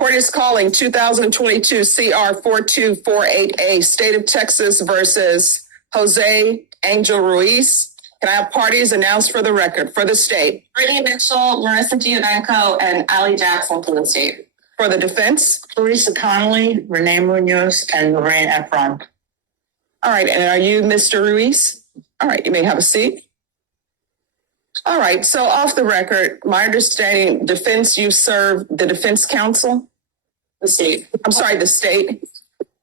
Court is calling 2022 CR 4248A, State of Texas versus Jose Angel Ruiz. Can I have parties announced for the record for the state? Brittany Mitchell, Marissa Giovanco, and Allie Jackson for the state. For the defense? Teresa Connolly, Renee Munoz, and Lorraine Efron. All right, and are you Mr. Ruiz? All right, you may have a seat. All right, so off the record, my understanding, defense, you serve the defense counsel? The state. I'm sorry, the state?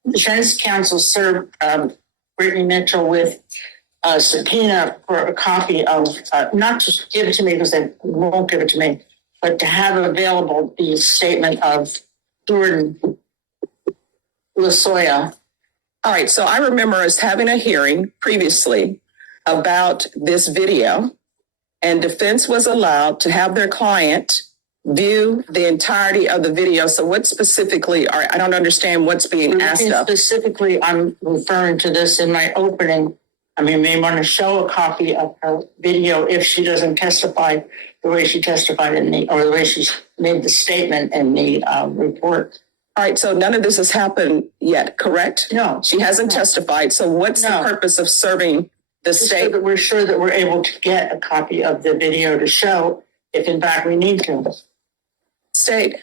Defense counsel served Brittany Mitchell with a subpoena for a copy of, not to give it to me because they won't give it to me, but to have available the statement of Jordan Lasoya. All right, so I remember us having a hearing previously about this video, and defense was allowed to have their client view the entirety of the video. So what specifically I don't understand what's being asked of. Specifically, I'm referring to this in my opening. I mean, may want to show a copy of her video if she doesn't testify the way she testified or the way she made the statement in the report. All right, so none of this has happened yet, correct? No. She hasn't testified. So what's the purpose of serving the state? So that we're sure that we're able to get a copy of the video to show if in fact we need to. State,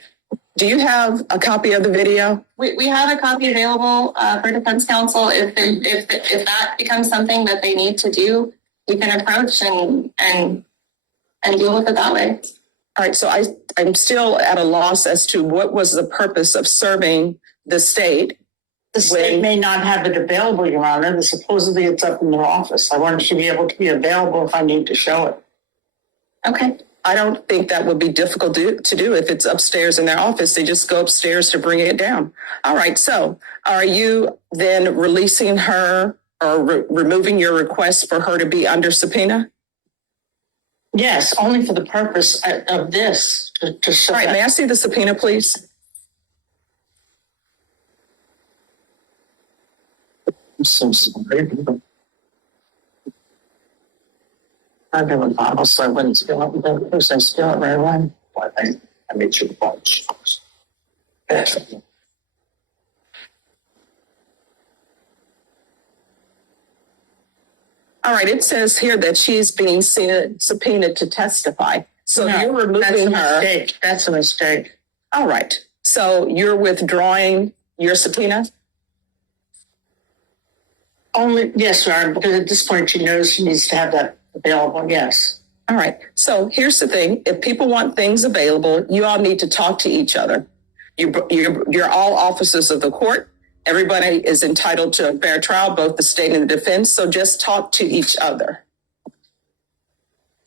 do you have a copy of the video? We have a copy available for defense counsel. If that becomes something that they need to do, you can approach and deal with it that way. All right, so I'm still at a loss as to what was the purpose of serving the state. The state may not have it available, Your Honor. Supposedly it's up in their office. I want it to be able to be available if I need to show it. Okay. I don't think that would be difficult to do if it's upstairs in their office. They just go upstairs to bring it down. All right, so are you then releasing her or removing your request for her to be under subpoena? Yes, only for the purpose of this to show. All right, may I see the subpoena, please? I'm so sorry. I've been with Bible, so I wouldn't steal it. Of course, I steal it right away. I made sure the bunch. All right, it says here that she's being subpoenaed to testify. So no, you're removing her. Mistake. That's a mistake. All right. So you're withdrawing your subpoena? Only, yes, Your Honor, because at this point she knows she needs to have that available, yes. All right. So here's the thing. If people want things available, you all need to talk to each other. You're all officers of the court. Everybody is entitled to a fair trial, both the state and the defense. So just talk to each other.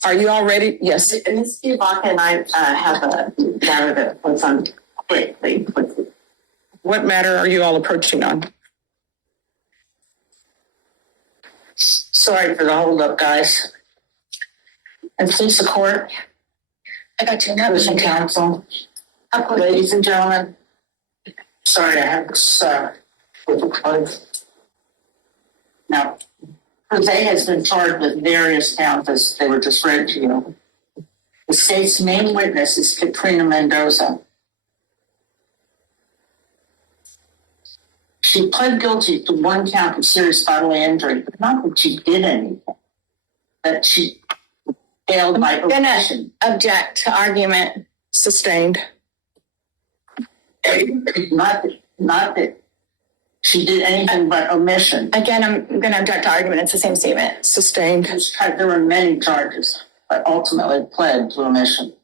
Are you all ready? Yes. Ms. Giovanco and I have a matter that was on quickly. What matter are you all approaching on? Sorry for the holdup, guys. And please, the court. I got you. Members and counsel. Ladies and gentlemen. Sorry, I have this with the code. Now, Jose has been charged with various counts as they were just read to you. The state's main witness is Katrina Mendoza. She pled guilty to one count of serious bodily injury, but not that she did anything. That she failed by omission. Object to argument. Sustained. Not that she did anything but omission. Again, I'm going to object to argument. It's the same statement. Sustained. There were many charges, but ultimately pled to omission.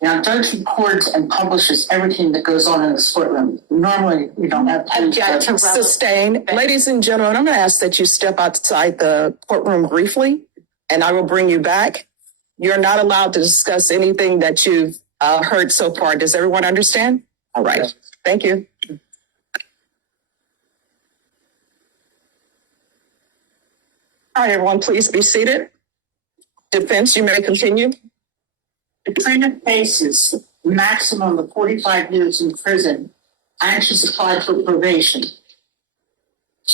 Now, judge records and publishes everything that goes on in the courtroom. Normally, we don't have to. Object to sustained. Ladies and gentlemen, I'm going to ask that you step outside the courtroom briefly, and I will bring you back. You're not allowed to discuss anything that you've heard so far. Does everyone understand? All right. Yes. Thank you. All right, everyone, please be seated. Defense, you may continue. Katrina faces maximum of 45 years in prison and she's applied for probation.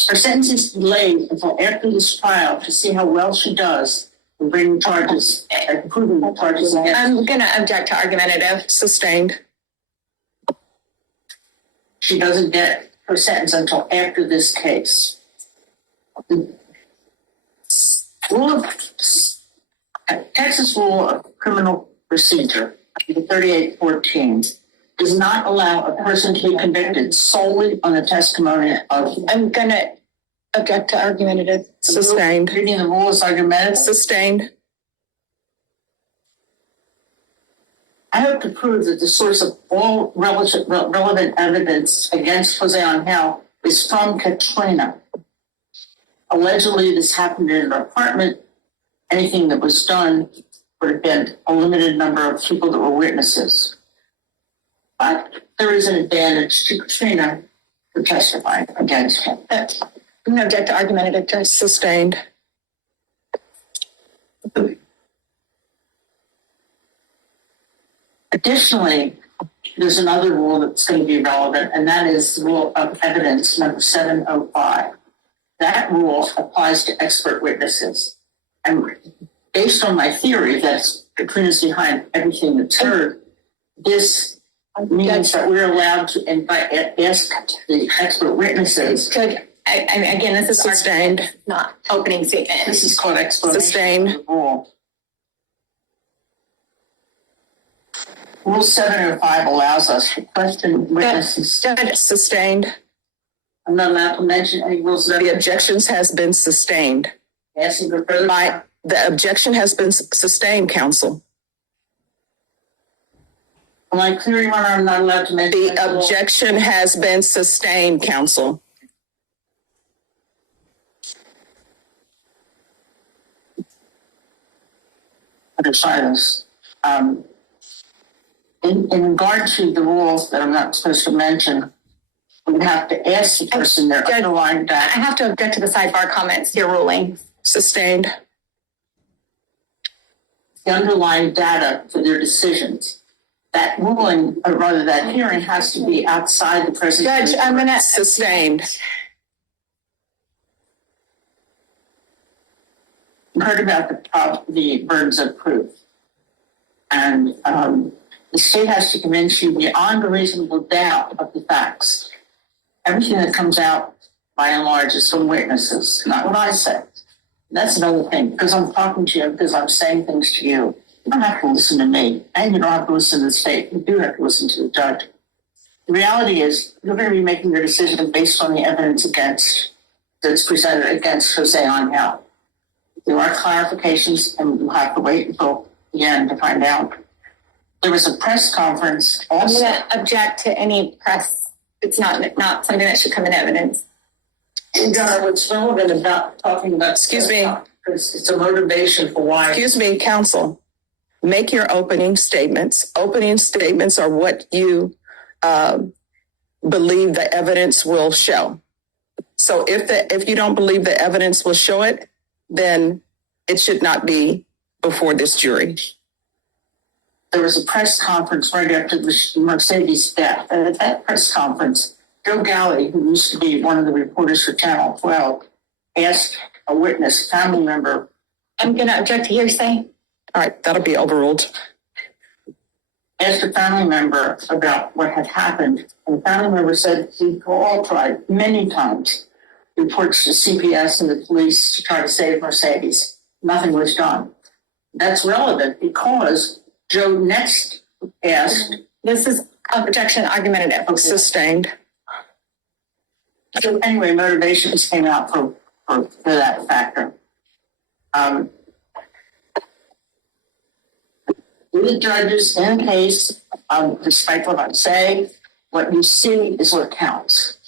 Her sentence is delayed until after this trial to see how well she does in bringing charges and proving the charges against her. I'm going to object to argumentative. Sustained. she doesn't get her sentence until after this case. The Texas Rule of Criminal Procedure, 3814, does not allow a person to be convicted solely on the testimony of. I'm gonna object to argumentative. Sustained. Reading the rules argumentative. Sustained. I hope to prove that the source of all relevant evidence against Jose Angel is from Katrina. Allegedly, this happened in her apartment. Anything that was done would have been a limited number of people that were witnesses. But there is an advantage to Katrina for testifying against him. I'm gonna object to argumentative, Judge. Sustained. Additionally, there's another rule that's going to be relevant, and that is the rule of evidence number 705. That rule applies to expert witnesses. And based on my theory that Katrina's behind everything that's heard, this means that we're allowed to ask the expert witnesses. Judge, again, this is Sustained. argument, not opening statement. This is called explanation Sustained. of the rule. Rule 705 allows us to question witnesses. Judge, Sustained. I'm not allowed to mention any rules. The objections has been sustained. Asking for further. The objection has been sustained, counsel. Am I clear, Your Honor? I'm not allowed to mention. The any rule? objection has been sustained, counsel. Under silence. In regard to the rules that I'm not supposed to mention, we have to ask the person their Judge, underlying I data. have to object to the sidebar comments, your ruling. Sustained. The underlying data for their decisions. That ruling, or rather that hearing, has to be outside the presence. Judge, I'm gonna. Sustained. You heard about the burdens of proof. And the state has to convince you beyond a reasonable doubt of the facts. Everything that comes out, by and large, is from witnesses, not what I say. That's another thing, because I'm talking to you, because I'm saying things to you. You don't have to listen to me, and you don't have to listen to the state. You do have to listen to the judge. The reality is, you're going to be making your decision based on the evidence that's presented against Jose Angel. There are clarifications, and we'll have to wait until the end to find out. There was a press conference I'm also. gonna object to any press. It's not something that should come in evidence. And what's relevant about talking about. Excuse me. Because it's a motivation for why. Excuse me, counsel. Make your opening statements. Opening statements are what you believe the evidence will show. So if you don't believe the evidence will show it, then it should not be before this jury. There was a press conference right after the Mercedes death. And at that press conference, Joe Galley, who used to be one of the reporters for Channel 12, asked a witness, a family member. I'm gonna object to hearsay. All right, that'll be overruled. Asked a family member about what had happened. And the family member said he all tried many times reports to CPS and the police to try to save Mercedes. Nothing was done. That's relevant because Joe next asked. This is objection argumentative. Okay. Sustained. So anyway, motivations came out for that factor. The judges in the case, despite what I say, what you see is what counts.